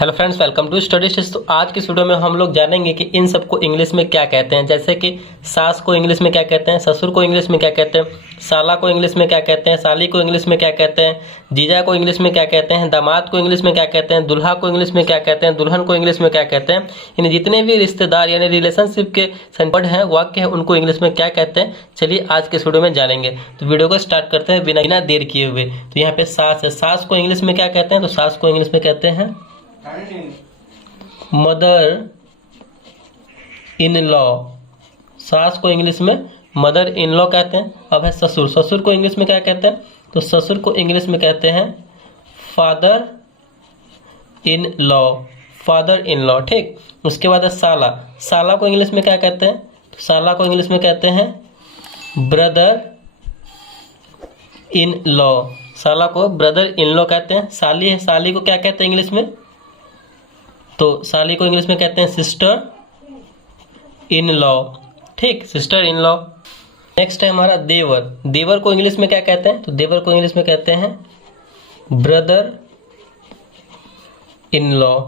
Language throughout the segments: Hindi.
Hello friends, welcome to study tips. तो आज की वीडियो में हम लोग जानेंगे कि इन सबको इंग्लिश में क्या कहते हैं। जैसे कि सास को इंग्लिश में क्या कहते हैं, ससुर को इंग्लिश में क्या कहते हैं, साला को इंग्लिश में क्या कहते हैं, साली को इंग्लिश में क्या कहते हैं, जीजा को इंग्लिश में क्या कहते हैं, दामाद को इंग्लिश में क्या कहते हैं, दूल्हा को इंग्लिश में क्या कहते हैं, दुल्हन को इंग्लिश में क्या कहते हैं। यानी जितने भी रिश्तेदार यानी रिलेशनशिप के वर्ड हैं, वाक्य हैं, उनको इंग्लिश में क्या कहते हैं। चलिए आज के वीडियो में जानेंगे। तो वीडियो को स्टार्ट करते हैं बिना देर किए हुए। तो यहाँ पे सास है, सास को इंग्लिश में क्या कहते हैं, तो सास को इंग्लिश में कहते हैं मदर इन लॉ। सास को इंग्लिश में मदर इन लॉ कहते हैं। अब है ससुर, ससुर को इंग्लिश में क्या कहते हैं, तो ससुर को इंग्लिश में कहते हैं father in law, father in law. ठीक, उसके बाद है साला, साला को इंग्लिश में क्या कहते हैं, तो साला को इंग्लिश में कहते हैं ब्रदर इन लॉ, साला को ब्रदर इन लॉ कहते हैं। साली है, साली को क्या कहते हैं इंग्लिश में, तो साली को इंग्लिश में कहते हैं सिस्टर इन लॉ। ठीक, सिस्टर इन लॉ। नेक्स्ट है हमारा देवर, देवर को इंग्लिश में क्या कहते हैं, तो देवर को इंग्लिश में कहते हैं ब्रदर इन लॉ,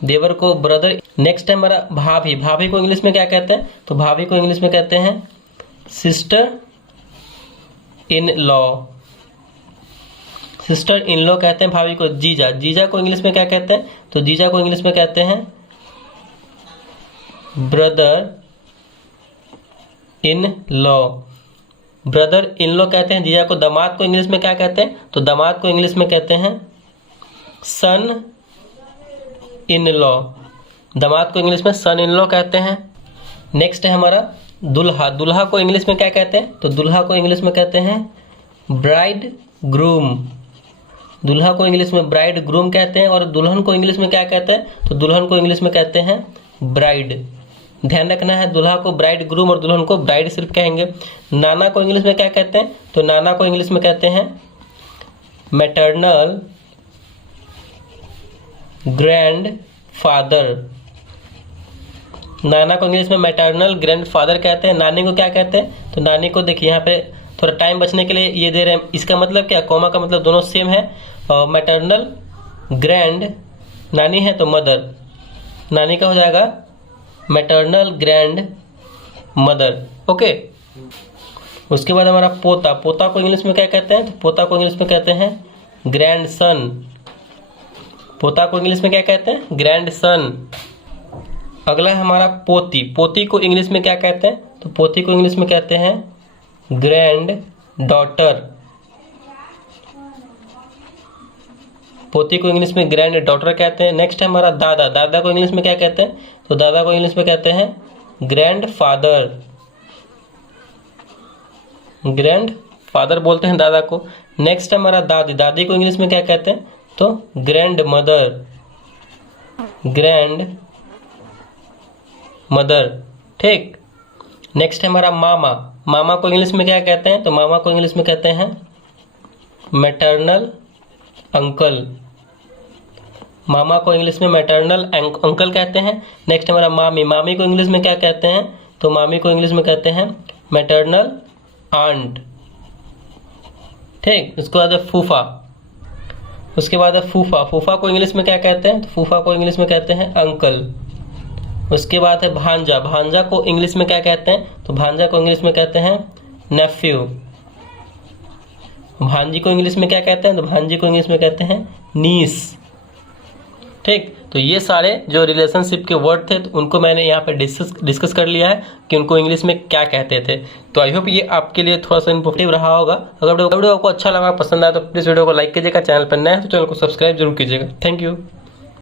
देवर को ब्रदर। नेक्स्ट है हमारा भाभी, भाभी को इंग्लिश में क्या कहते हैं, तो भाभी को इंग्लिश में कहते हैं sister in law, sister in law कहते हैं भाभी को। जीजा, जीजा को इंग्लिश में क्या कहते हैं, तो जीजा को इंग्लिश में कहते हैं brother in law, brother in law कहते हैं जीजा को। दामाद को इंग्लिश में क्या कहते हैं, तो दामाद को इंग्लिश में कहते हैं सन इन लॉ, दामाद को इंग्लिश में सन इन लॉ कहते हैं। नेक्स्ट है हमारा दुल्हा, दुल्हा को इंग्लिश में क्या कहते हैं, तो दुल्हा को इंग्लिश में कहते हैं ब्राइड ग्रूम, दुल्हा को इंग्लिश में ब्राइड ग्रूम कहते हैं। और दुल्हन को इंग्लिश में क्या कहते हैं, तो दुल्हन को इंग्लिश में कहते हैं ब्राइड। ध्यान रखना है, दुल्हा को ब्राइड ग्रूम और दुल्हन को ब्राइड सिर्फ कहेंगे। नाना को इंग्लिश में क्या कहते हैं, तो नाना को इंग्लिश में कहते हैं मैटरनल ग्रैंड फादर, नाना को इंग्लिश में मैटरनल ग्रैंड फादर कहते हैं। नानी को क्या कहते हैं, तो नानी को देखिए यहाँ पे थोड़ा टाइम बचने के लिए ये दे रहे हैं, इसका मतलब क्या, कॉमा का मतलब दोनों सेम है। और मैटरनल ग्रैंड नानी है तो मदर, नानी का हो जाएगा मैटरनल ग्रैंड मदर। ओके, उसके बाद हमारा पोता, पोता को इंग्लिश में क्या कहते हैं, तो पोता को इंग्लिश में कहते हैं ग्रैंड सन, पोता को इंग्लिश में क्या कहते हैं, ग्रैंड सन। अगला है हमारा पोती, पोती को इंग्लिश में क्या कहते हैं, तो पोती को इंग्लिश में कहते हैं ग्रैंड डॉटर, पोती को इंग्लिश में ग्रैंड डॉटर कहते हैं। नेक्स्ट है हमारा दादा, दादा को इंग्लिश में क्या कहते हैं, तो दादा को इंग्लिश में कहते हैं ग्रैंड फादर, ग्रैंड फादर बोलते हैं दादा को। नेक्स्ट है हमारा दादी, दादी को इंग्लिश में क्या कहते हैं, तो ग्रैंड मदर, ग्रैंड मदर। ठीक, नेक्स्ट है हमारा मामा, मामा को इंग्लिश में क्या कहते हैं, तो मामा को इंग्लिश में कहते हैं मैटरनल अंकल, मामा को इंग्लिश में मैटरनल अंकल कहते हैं। नेक्स्ट हमारा मामी, मामी को इंग्लिश में क्या कहते हैं, तो मामी को इंग्लिश में कहते हैं मैटरनल आंट। ठीक, उसके बाद है फूफा, उसके बाद है फूफा, फूफा को इंग्लिश में क्या कहते हैं, तो फूफा को इंग्लिश में कहते हैं अंकल। उसके बाद है भांजा, भांजा को इंग्लिश में क्या कहते हैं, तो भांजा को इंग्लिश में कहते हैं नेफ्यू। भांजी को इंग्लिश में क्या कहते हैं, तो भांजी को इंग्लिश में कहते हैं नीस। ठीक, तो ये सारे जो रिलेशनशिप के वर्ड थे, तो उनको मैंने यहाँ पे डिस्कस कर लिया है कि उनको इंग्लिश में क्या कहते थे। तो आई होप ये आपके लिए थोड़ा सा इन्फॉर्मेटिव रहा होगा। अगर वीडियो आपको अच्छा लगा, पसंद आया, तो प्लीज़ वीडियो को लाइक कीजिएगा, चैनल पर नए हैं तो चैनल को सब्सक्राइब जरूर कीजिएगा। Thank you.